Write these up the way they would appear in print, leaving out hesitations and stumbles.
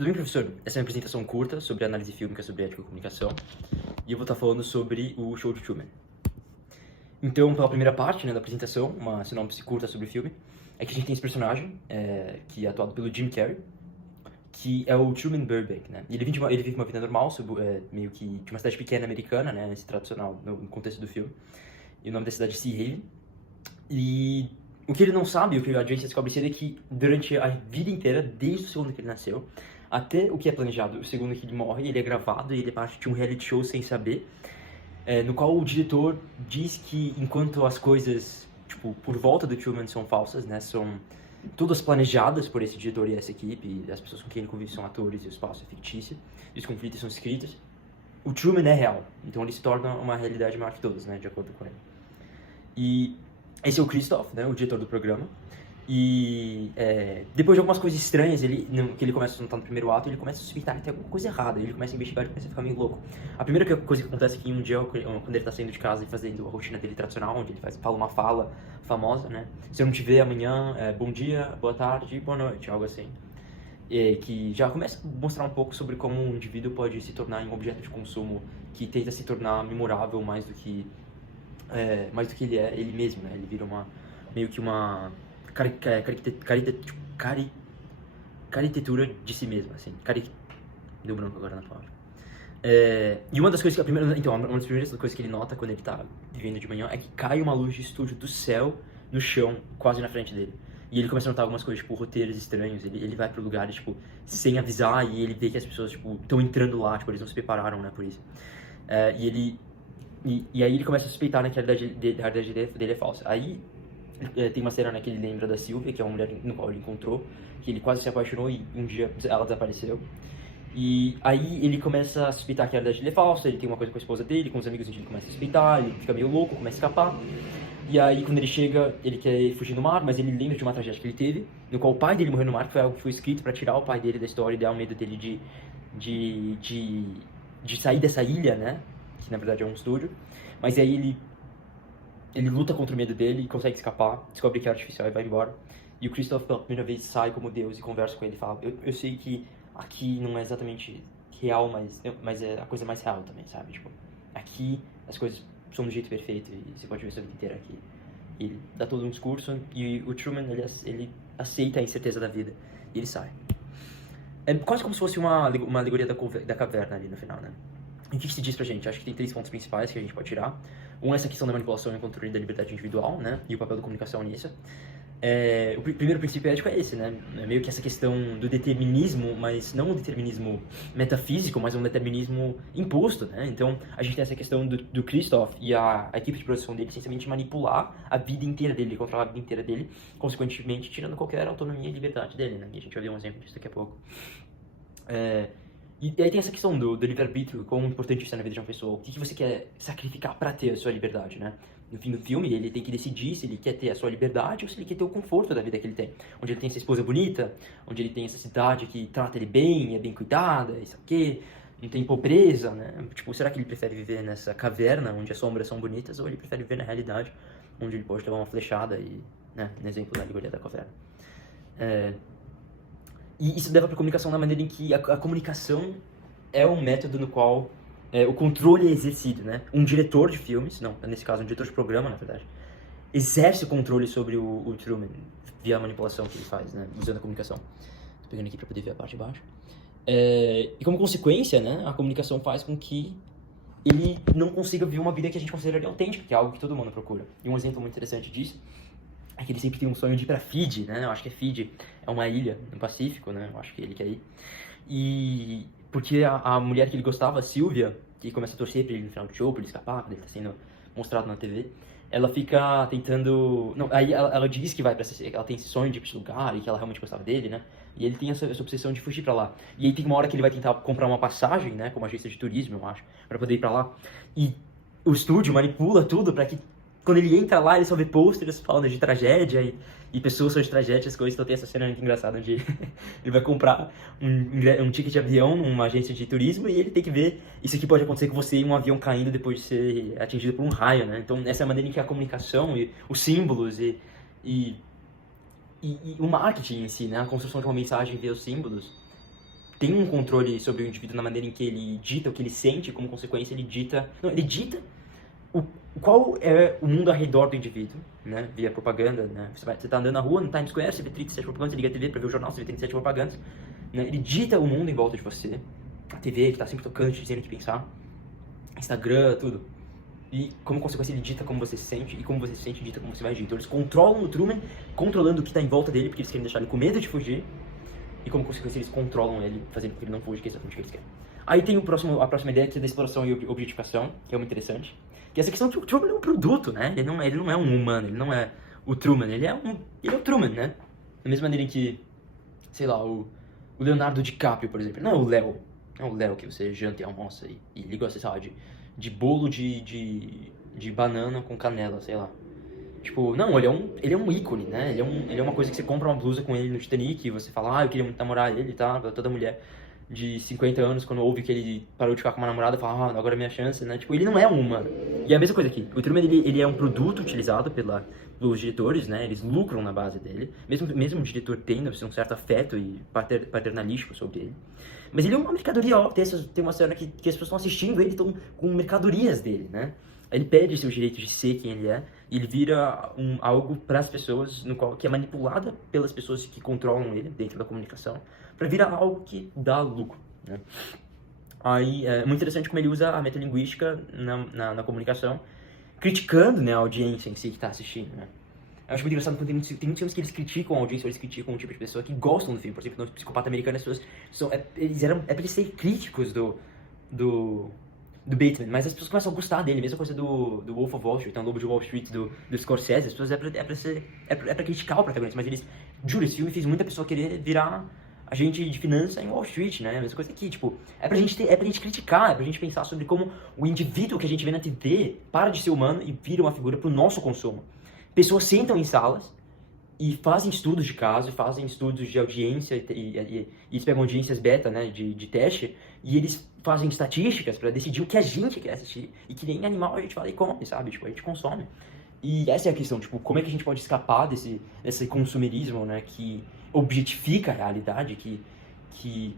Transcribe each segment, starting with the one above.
Tudo bem, professor? Essa é uma apresentação curta sobre análise fílmica, sobre ética e comunicação. E eu vou estar falando sobre o Show de Truman. Então, pela primeira parte, né, da apresentação, uma sinopse curta sobre o filme, é que a gente tem esse personagem, que é atuado pelo Jim Carrey, que é o Truman Burbank, né? E ele vive uma vida normal, meio que de uma cidade pequena americana, né, esse tradicional no contexto do filme. E o nome da cidade é Sea Haven. E o que ele não sabe, o que a gente descobre cedo é que durante a vida inteira, desde o segundo que ele nasceu, até o que é planejado, o segundo que ele morre, ele é gravado e ele é parte de um reality show sem saber, no qual o diretor diz que enquanto as coisas, tipo, por volta do Truman são falsas, né, são todas planejadas por esse diretor e essa equipe, e as pessoas com quem ele convive são atores e o espaço é fictício, e os conflitos são escritos, o Truman é real, então ele se torna uma realidade maior que todas, né, de acordo com ele. E esse é o Christoph, né, o diretor do programa. E depois de algumas coisas estranhas, que ele começa a notar no primeiro ato, ele começa a suspeitar que tem alguma coisa errada. Ele começa a investigar e começa a ficar meio louco. A primeira coisa que acontece é que um dia, quando ele tá saindo de casa e fazendo a rotina dele tradicional, onde ele fala uma fala famosa, né? Se eu não te ver amanhã, bom dia, boa tarde, boa noite, algo assim. Que já começa a mostrar um pouco sobre como um indivíduo pode se tornar um objeto de consumo que tenta se tornar memorável mais do que ele é ele mesmo, né? Ele vira meio que uma caricatura de si mesmo, assim. Deu branco agora na palavra. E uma das coisas uma das primeiras coisas que ele nota quando ele tá vivendo de manhã é que cai uma luz de estúdio do céu no chão, quase na frente dele. E ele começa a notar algumas coisas, tipo, roteiros estranhos. Ele vai pro lugar, tipo, sem avisar, e ele vê que as pessoas, tipo, estão entrando lá, tipo, eles não se prepararam, né, por isso. E aí ele começa a suspeitar, né, que a realidade dele é falsa. Aí tem uma cena, né, que ele lembra da Sylvia, que é uma mulher no qual ele encontrou, que ele quase se apaixonou e um dia ela desapareceu. E aí ele começa a suspeitar que a realidade dele é falsa, ele tem uma coisa com a esposa dele, com os amigos, ele começa a suspeitar, ele fica meio louco, começa a escapar. E aí quando ele chega, ele quer fugir no mar, mas ele lembra de uma tragédia que ele teve, no qual o pai dele morreu no mar, que foi algo que foi escrito pra tirar o pai dele da história e dar o medo dele de sair dessa ilha, né, que na verdade é um estúdio. Mas aí ele luta contra o medo dele e consegue escapar, descobre que é artificial e vai embora. E o Christoph, pela primeira vez, sai como Deus e conversa com ele e fala: eu sei que aqui não é exatamente real, mas é a coisa mais real também, sabe? Tipo, aqui as coisas são do jeito perfeito e você pode ver sua vida inteira aqui. E ele dá todo um discurso e o Truman, ele aceita a incerteza da vida e ele sai. É quase como se fosse uma alegoria da caverna ali no final, né? E o que se diz pra gente? Acho que tem 3 pontos principais que a gente pode tirar. Um é essa questão da manipulação e controle da liberdade individual, né? E o papel da comunicação nisso. O primeiro princípio ético é esse, né? É meio que essa questão do determinismo, mas não um determinismo metafísico, mas um determinismo imposto, né? Então, a gente tem essa questão do Christoph e a equipe de produção dele essencialmente manipular a vida inteira dele, controlar a vida inteira dele, consequentemente tirando qualquer autonomia e liberdade dele, né? E a gente vai ver um exemplo disso daqui a pouco. E aí tem essa questão do livre-arbítrio, quão importante isso é na vida de uma pessoa. O que você quer sacrificar pra ter a sua liberdade, né? No fim do filme, ele tem que decidir se ele quer ter a sua liberdade ou se ele quer ter o conforto da vida que ele tem. Onde ele tem essa esposa bonita, onde ele tem essa cidade que trata ele bem, é bem cuidada, isso aqui, não tem pobreza, né? Tipo, será que ele prefere viver nessa caverna, onde as sombras são bonitas, ou ele prefere viver na realidade, onde ele pode levar uma flechada e, né, no exemplo da alegoria da caverna. E isso leva para a comunicação na maneira em que a comunicação é um método no qual o controle é exercido, né? Um diretor de filmes, não, nesse caso um diretor de programa, na verdade, exerce o controle sobre o Truman via a manipulação que ele faz, né? Usando a comunicação. Tô pegando aqui para poder ver a parte de baixo. E como consequência, né, a comunicação faz com que ele não consiga viver uma vida que a gente consideraria autêntica, que é algo que todo mundo procura. E um exemplo muito interessante disso é que ele sempre tem um sonho de ir pra Fiji, né? Eu acho que Fiji é uma ilha no Pacífico, né? Eu acho que ele quer ir. E porque a mulher que ele gostava, a Sylvia, que começa a torcer pra ele no final do show, pra ele escapar, quando ele tá sendo mostrado na TV, ela fica tentando... Não, aí ela diz que ela tem esse sonho de ir pra esse lugar e que ela realmente gostava dele, né? E ele tem essa obsessão de fugir pra lá. E aí tem uma hora que ele vai tentar comprar uma passagem, né? Como agência de turismo, eu acho, pra poder ir pra lá. E o estúdio manipula tudo pra que quando ele entra lá, ele só vê pôsteres falando de tragédia e pessoas sobre tragédias, coisas. Então tem essa cena muito engraçada onde ele vai comprar um ticket de avião numa agência de turismo e ele tem que ver isso aqui pode acontecer com você em um avião caindo depois de ser atingido por um raio, né? Então essa é a maneira em que a comunicação e os símbolos e o marketing em si, né? A construção de uma mensagem via os símbolos tem um controle sobre o indivíduo na maneira em que ele dita o que ele sente, como consequência ele dita... Não, ele dita qual é o mundo ao redor do indivíduo, né? Via propaganda, né? Você tá andando na rua, no Times Square, você vê 37 propagandas, você liga a TV pra ver o jornal, você vê 37 propagandas, né? Ele dita o mundo em volta de você. A TV que tá sempre tocando, te dizendo o que pensar. Instagram, tudo. E como consequência ele dita como você se sente, e como você se sente dita como você vai agir. Então eles controlam o Truman, controlando o que tá em volta dele, porque eles querem deixar ele com medo de fugir. E como consequência eles controlam ele, fazendo com que ele não fuja, que é exatamente o que eles querem. Aí tem a próxima ideia, que é da exploração e objetificação, que é muito interessante. Que é essa questão de que o Truman é um produto, né? Ele não é um humano, ele não é o Truman, ele é o Truman, né? Da mesma maneira em que, sei lá, o Leonardo DiCaprio, por exemplo, não é o Léo. Não é o Léo que você janta e almoça e liga, sei lá, de bolo de banana com canela, sei lá. Tipo, não, ele é um ícone, né? Ele é uma coisa que você compra uma blusa com ele no Titanic e você fala, eu queria muito namorar ele, tá? Toda mulher de 50 anos, quando ouve que ele parou de ficar com uma namorada, fala, agora é minha chance, né? Tipo, ele não é um humano. E é a mesma coisa aqui. O Truman, ele é um produto utilizado pelos diretores, né? Eles lucram na base dele. Mesmo o diretor tendo um certo afeto e paternalístico sobre ele. Mas ele é uma mercadoria, ó. Tem uma cena que as pessoas estão assistindo ele, estão com mercadorias dele, né? Ele perde seus direitos de ser quem ele é, e ele vira algo para as pessoas, que é manipulada pelas pessoas que controlam ele dentro da comunicação, para virar algo que dá lucro, né? Aí é muito interessante como ele usa a metalinguística na comunicação, criticando, né, a audiência em si que está assistindo, né? Eu acho muito engraçado quando tem muitos filmes que eles criticam a audiência, ou eles criticam um tipo de pessoa que gostam do filme. Por exemplo, no Psicopata Americano, as pessoas pra eles serem críticos do Bateman, mas as pessoas começam a gostar dele. Mesma coisa do Wolf of Wall Street, então, o Lobo de Wall Street do Scorsese. As pessoas é pra criticar o protagonista, mas eles, juro, esse filme fez muita pessoa querer virar agente de finança em Wall Street, né? A mesma coisa aqui, tipo, é pra gente criticar, é pra gente pensar sobre como o indivíduo que a gente vê na TV para de ser humano e vira uma figura pro nosso consumo. Pessoas sentam em salas e fazem estudos de caso, fazem estudos de audiência e eles pegam audiências beta, né, de teste, e eles fazem estatísticas para decidir o que a gente quer assistir. E que nem animal a gente fala e come, sabe? Tipo, a gente consome. E essa é a questão, tipo, como é que a gente pode escapar desse consumerismo, né, que objetifica a realidade, que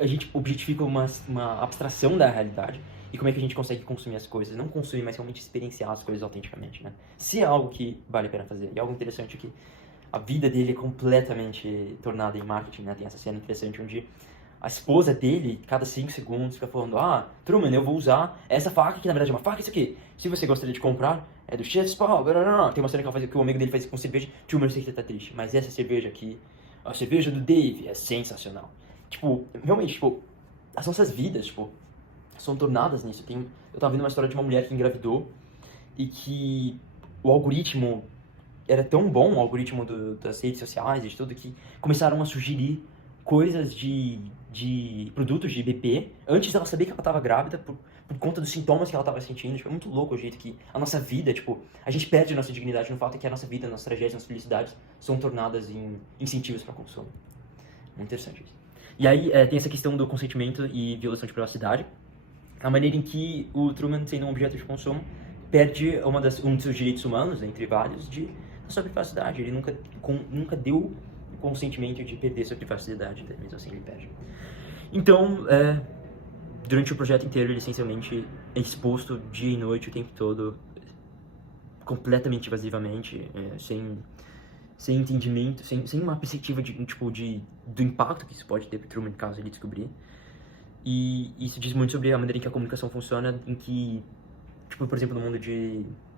a gente objetifica uma abstração da realidade. E como é que a gente consegue consumir as coisas? Não consumir, mas realmente experienciar as coisas autenticamente, né? Se é algo que vale a pena fazer. E algo interessante é que a vida dele é completamente tornada em marketing, né? Tem essa cena interessante onde a esposa dele, cada 5 segundos, fica falando, Truman, eu vou usar essa faca, que na verdade é uma faca, isso aqui. Se você gostaria de comprar, é do Chef's Paul, tem uma cena que o amigo dele faz com cerveja. Truman, eu sei que você tá triste, mas essa cerveja aqui, a cerveja do Dave, é sensacional. Tipo, realmente, tipo, as nossas vidas, tipo, são tornadas nisso. Eu tava vendo uma história de uma mulher que engravidou e que o algoritmo era tão bom, o algoritmo das redes sociais e de tudo, que começaram a sugerir coisas de produtos de bebê antes dela saber que ela tava grávida por conta dos sintomas que ela tava sentindo. Tipo, é muito louco o jeito que a nossa vida, tipo, a gente perde a nossa dignidade no fato de que a nossa vida, nossas tragédias, nossas felicidades são tornadas em incentivos para consumo. Muito interessante isso. E aí tem essa questão do consentimento e violação de privacidade. A maneira em que o Truman, sendo um objeto de consumo, perde um dos seus direitos humanos, entre vários, da sua privacidade. Ele nunca deu o consentimento de perder sua privacidade, mesmo assim ele perde. Então, durante o projeto inteiro, ele essencialmente é exposto dia e noite, o tempo todo, completamente evasivamente, sem entendimento, sem uma perspectiva do impacto que isso pode ter pro Truman, caso ele descobrir. E isso diz muito sobre a maneira em que a comunicação funciona, em que, tipo, por exemplo, no mundo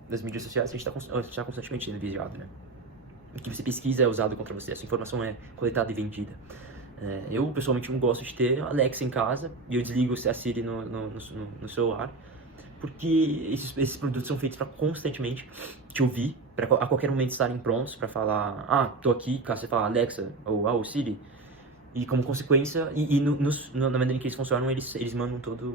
das mídias sociais, a gente está constantemente sendo vigiado, né? O que você pesquisa é usado contra você, essa informação é coletada e vendida. Eu, pessoalmente, não gosto de ter Alexa em casa, e eu desligo a Siri no celular, porque esses produtos são feitos para constantemente te ouvir, para a qualquer momento estarem prontos para falar, tô aqui, caso você fale Alexa, ou Siri. E como consequência, na maneira em que eles funcionam, eles mandam todos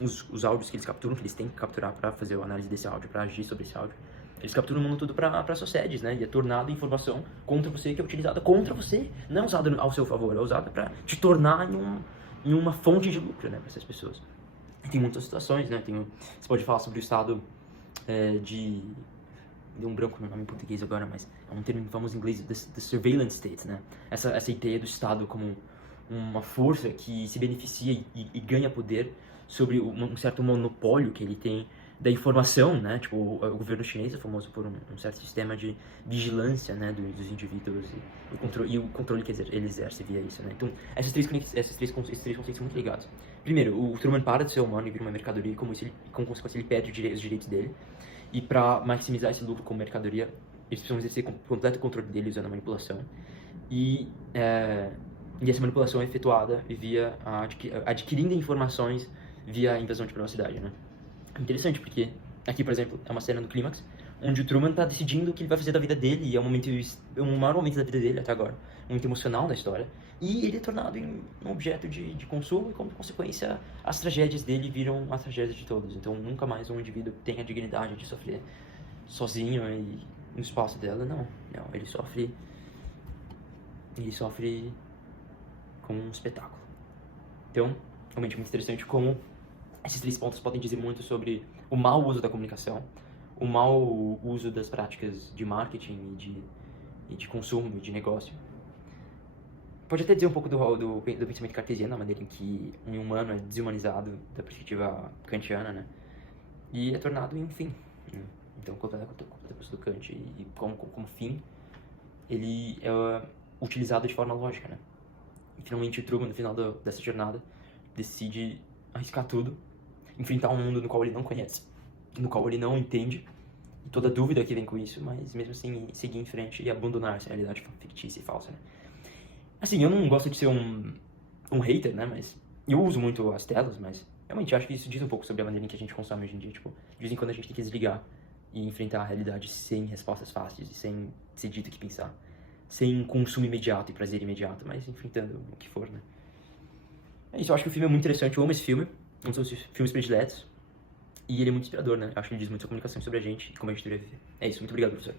os áudios que eles capturam, que eles têm que capturar para fazer a análise desse áudio, para agir sobre esse áudio. Eles capturam o mundo tudo para suas sedes, né? E é tornada informação contra você, que é utilizada contra você. Não é usada ao seu favor, é usada para te tornar em uma fonte de lucro, né? Para essas pessoas. E tem muitas situações, né? Você pode falar sobre o estado deu um branco no nome em português agora, mas é um termo famoso em inglês, the surveillance state, né? Essa ideia do Estado como uma força que se beneficia e ganha poder sobre um certo monopólio que ele tem da informação, né? Tipo, o governo chinês é famoso por um certo sistema de vigilância, né, dos indivíduos e o controle que ele exerce via isso, né? Então, esses três conceitos são muito ligados. Primeiro, o Truman para de ser humano e vira uma mercadoria, e como consequência ele perde os direitos dele. E para maximizar esse lucro como mercadoria, eles precisam exercer completo controle dele usando a manipulação. E essa manipulação é efetuada via adquirindo informações via a invasão de privacidade, né? Interessante, porque aqui, por exemplo, é uma cena no clímax, onde o Truman tá decidindo o que ele vai fazer da vida dele, e é um maior momento da vida dele até agora, um momento emocional da história, e ele é tornado em um objeto de consumo, e como consequência, as tragédias dele viram as tragédias de todos. Então, nunca mais um indivíduo tem a dignidade de sofrer sozinho e no espaço dela, não, ele sofre como um espetáculo. Então, realmente muito interessante como esses três pontos podem dizer muito sobre o mau uso da comunicação, o mau uso das práticas de marketing e de consumo e de negócio. Pode até dizer um pouco do pensamento cartesiano, a maneira em que um humano é desumanizado da perspectiva kantiana, né? E é tornado em um fim, né? Então, completa do Kant e como fim, ele é utilizado de forma lógica, né? E finalmente o Truman, no final dessa jornada, decide arriscar tudo, enfrentar um mundo no qual ele não conhece, no qual ele não entende, e toda dúvida que vem com isso, mas mesmo assim seguir em frente e abandonar essa realidade fictícia e falsa, né? Assim, eu não gosto de ser um hater, né, mas eu uso muito as telas, mas realmente acho que isso diz um pouco sobre a maneira em que a gente consome hoje em dia, tipo, de vez em quando a gente tem que desligar e enfrentar a realidade sem respostas fáceis e sem ser dito o que pensar, sem consumo imediato e prazer imediato, mas enfrentando o que for, né. É isso, eu acho que o filme é muito interessante, eu amo esse filme, um dos meus filmes prediletos, e ele é muito inspirador, né? Eu acho que ele diz muito sobre comunicação sobre a gente e como a gente deveria viver. É isso, muito obrigado, professor.